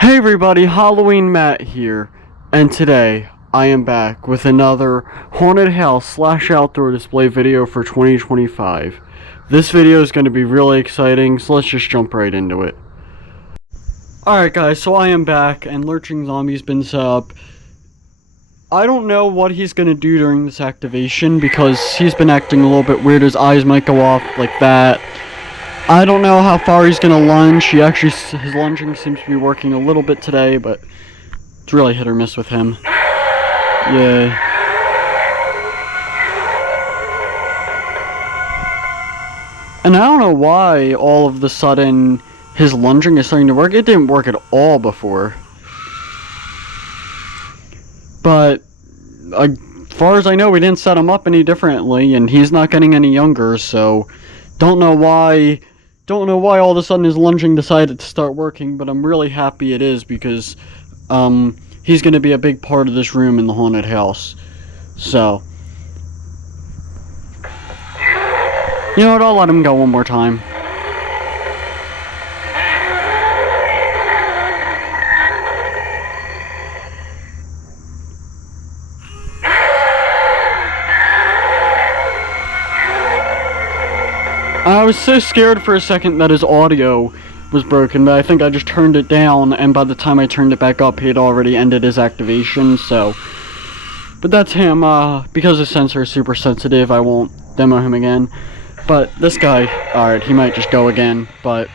Hey everybody, Halloween Matt here, and today I am back with another haunted house slash outdoor display video for 2025. This video is going to be really exciting, so let's just jump right into it. Alright guys, so I am back, and Lurching Zombie's been set up. I don't know what he's going to do during this activation, because he's been acting a little bit weird. His eyes might go off like that. I don't know how far he's going to lunge. His lunging seems to be working a little bit today, but it's really hit or miss with him. Yeah. And I don't know why all of the sudden his lunging is starting to work. It didn't work at all before. But as far as I know, we didn't set him up any differently, and he's not getting any younger, so don't know why all of a sudden his lunging decided to start working, but I'm really happy it is, because he's going to be a big part of this room in the haunted house. So, you know what, I'll let him go one more time. I was so scared for a second that his audio was broken, but I think I just turned it down, and by the time I turned it back up, he had already ended his activation, so. But that's him. Because his sensor is super sensitive, I won't demo him again. But this guy, alright, he might just go again, but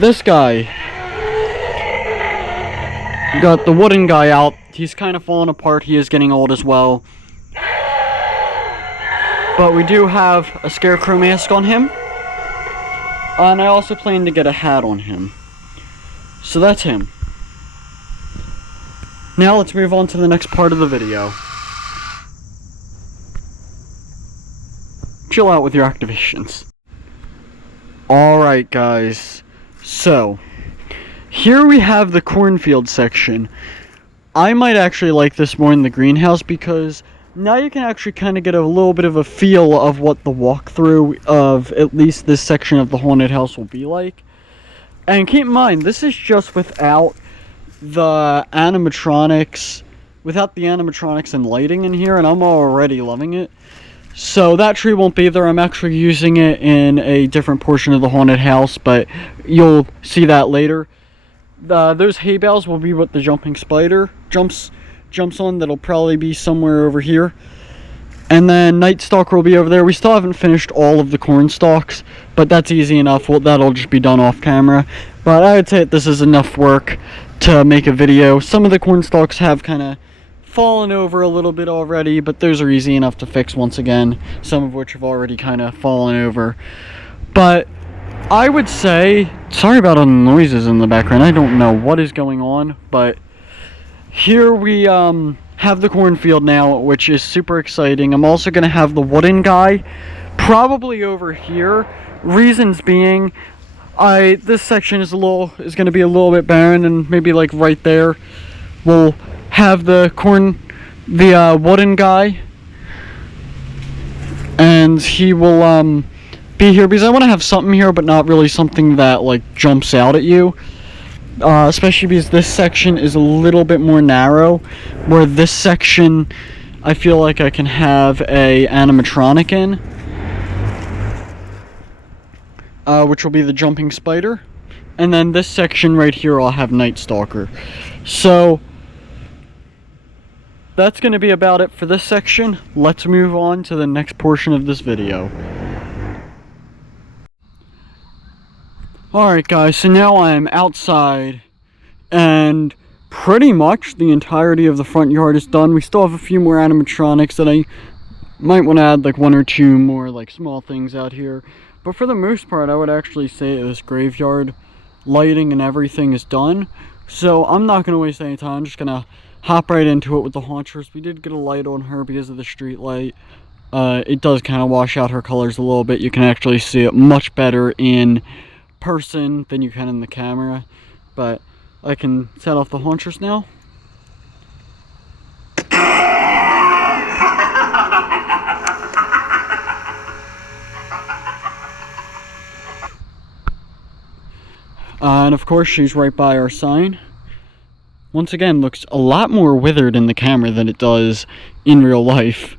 this guy, got the wooden guy out. He's kind of falling apart. He is getting old as well. But we do have a scarecrow mask on him. And I also plan to get a hat on him. So that's him. Now let's move on to the next part of the video. Chill out with your activations. Alright guys. So, here we have the Cornfield section. I might actually like this more than the greenhouse, because now you can actually kind of get a little bit of a feel of what the walkthrough of at least this section of the haunted house will be like. And keep in mind, this is just without the animatronics, and lighting in here, and I'm already loving it. So that tree won't be there. I'm actually using it in a different portion of the haunted house, but you'll see that later. Those hay bales will be what the jumping spider jumps on. That'll probably be somewhere over here, and then Night Stalker will be over there. We still haven't finished all of the corn stalks, but that's easy enough. Well, that'll just be done off camera, but I would say that this is enough work to make a video. Some of the corn stalks have kind of fallen over a little bit already, but those are easy enough to fix once again, some of which have already kind of fallen over. But I would say, sorry about all the noises in the background, I don't know what is going on, but here we have the cornfield now, which is super exciting. I'm also going to have the wooden guy probably over here. Reasons being, this section is going to be a little bit barren, and maybe like right there we'll have the wooden guy, and he will be here because I want to have something here, but not really something that like jumps out at you. Especially because this section is a little bit more narrow, where this section I feel like I can have a animatronic in, which will be the jumping spider, and then this section right here I'll have Night Stalker. So that's going to be about it for this section. Let's move on to the next portion of this video. Alright guys, so now I'm outside, and pretty much the entirety of the front yard is done. We still have a few more animatronics that I might want to add, like one or two more like small things out here. But for the most part, I would actually say this graveyard lighting and everything is done. So I'm not going to waste any time. I'm just going to hop right into it with the Hauntress. We did get a light on her because of the street light. It does kind of wash out her colors a little bit. You can actually see it much better in person than you can in the camera, but I can set off the Hauntress now. And of course, she's right by our sign. Once again, looks a lot more withered in the camera than it does in real life.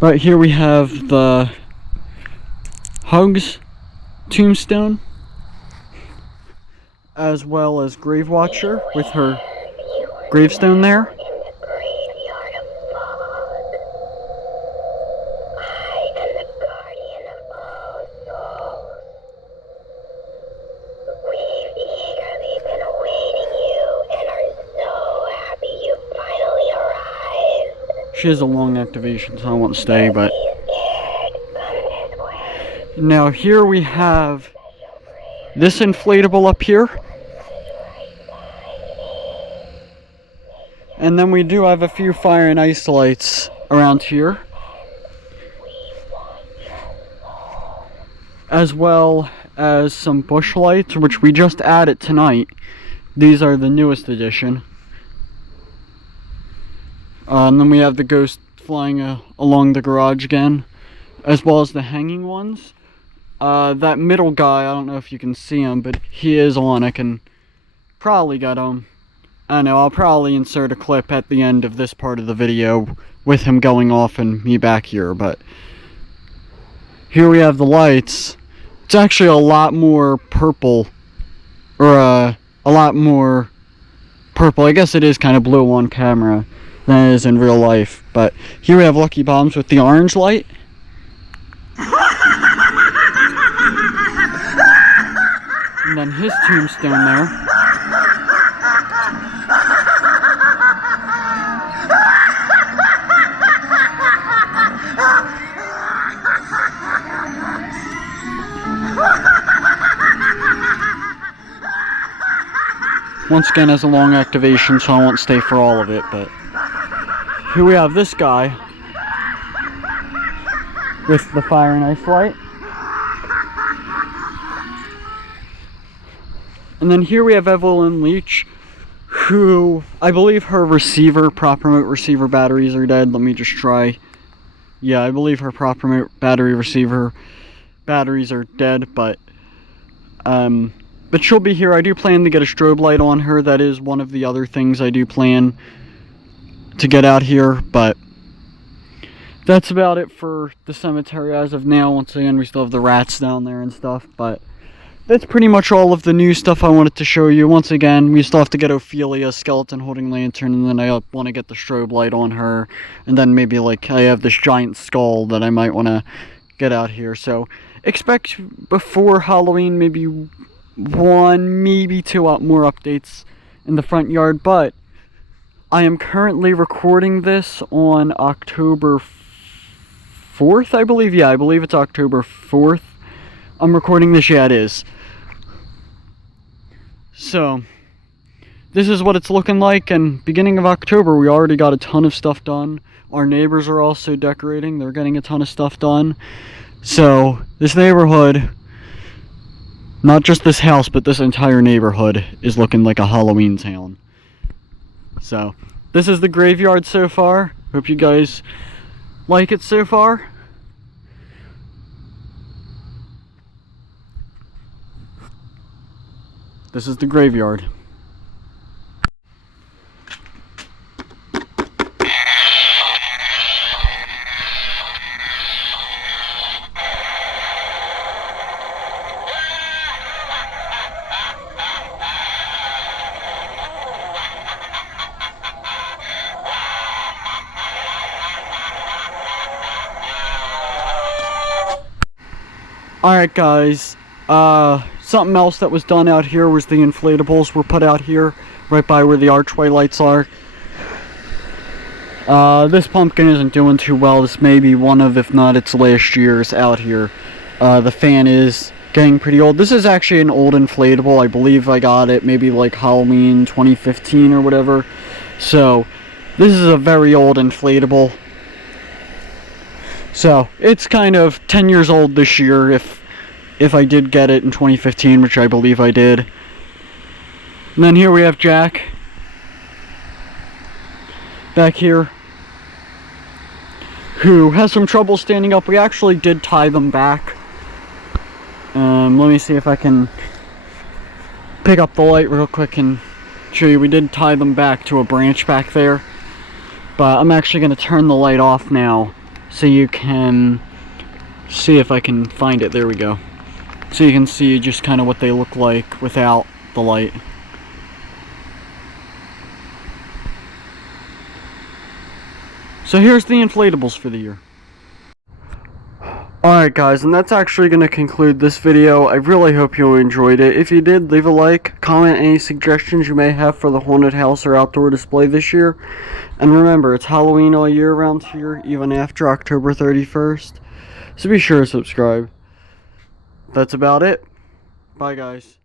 Right here we have the Hugs tombstone, as well as Grave Watcher with her gravestone there. She has a long activation, so I won't stay, but... Now here we have this inflatable up here. And then we do have a few fire and ice lights around here, as well as some bush lights, which we just added tonight. These are the newest edition. And then we have the ghost flying along the garage again, as well as the hanging ones. That middle guy, I don't know if you can see him, but he is on. I can probably get him. I know, I'll probably insert a clip at the end of this part of the video with him going off and me back here, but here we have the lights. It's actually a lot more purple, or a lot more purple. I guess it is kind of blue on camera than it is in real life, but here we have Lucky Bombs with the orange light. And then his tombstone there. Once again, has a long activation, so I won't stay for all of it, but here we have this guy with the fire and ice light. And then here we have Evelyn Leach, who I believe her receiver, prop remote receiver batteries are dead. Let me just try. Yeah, I believe her prop remote battery receiver batteries are dead, but she'll be here. I do plan to get a strobe light on her. That is one of the other things I do plan to get out here, but that's about it for the cemetery as of now. Once again, we still have the rats down there and stuff, but that's pretty much all of the new stuff I wanted to show you. Once again, we still have to get Ophelia, skeleton holding lantern, and then I want to get the strobe light on her, and then maybe like I have this giant skull that I might want to get out here. So expect before Halloween maybe one, maybe two more updates in the front yard, but I am currently recording this on October 4th, I believe. Yeah, I believe it's October 4th. I'm recording this, yeah, it is. So, this is what it's looking like, and beginning of October, we already got a ton of stuff done. Our neighbors are also decorating. They're getting a ton of stuff done. So, this neighborhood, not just this house, but this entire neighborhood is looking like a Halloween town. So, this is the graveyard so far. Hope you guys like it so far. This is the graveyard. Alright guys, something else that was done out here was the inflatables were put out here, right by where the archway lights are. This pumpkin isn't doing too well. This may be one of, if not its last year's out here. The fan is getting pretty old. This is actually an old inflatable. I believe I got it maybe like Halloween 2015 or whatever. So, this is a very old inflatable. So, it's kind of 10 years old this year if I did get it in 2015, which I believe I did. And then here we have Jack back here, who has some trouble standing up. We actually did tie them back Let me see if I can pick up the light real quick and show you. We did tie them back to a branch back there, but I'm actually going to turn the light off now so you can see if I can find it. There we go. So you can see just kind of what they look like without the light. So here's the inflatables for the year. Alright guys, and that's actually going to conclude this video. I really hope you enjoyed it. If you did, leave a like, comment any suggestions you may have for the haunted house or outdoor display this year. And remember, it's Halloween all year around here, even after October 31st. So be sure to subscribe. That's about it. Bye guys.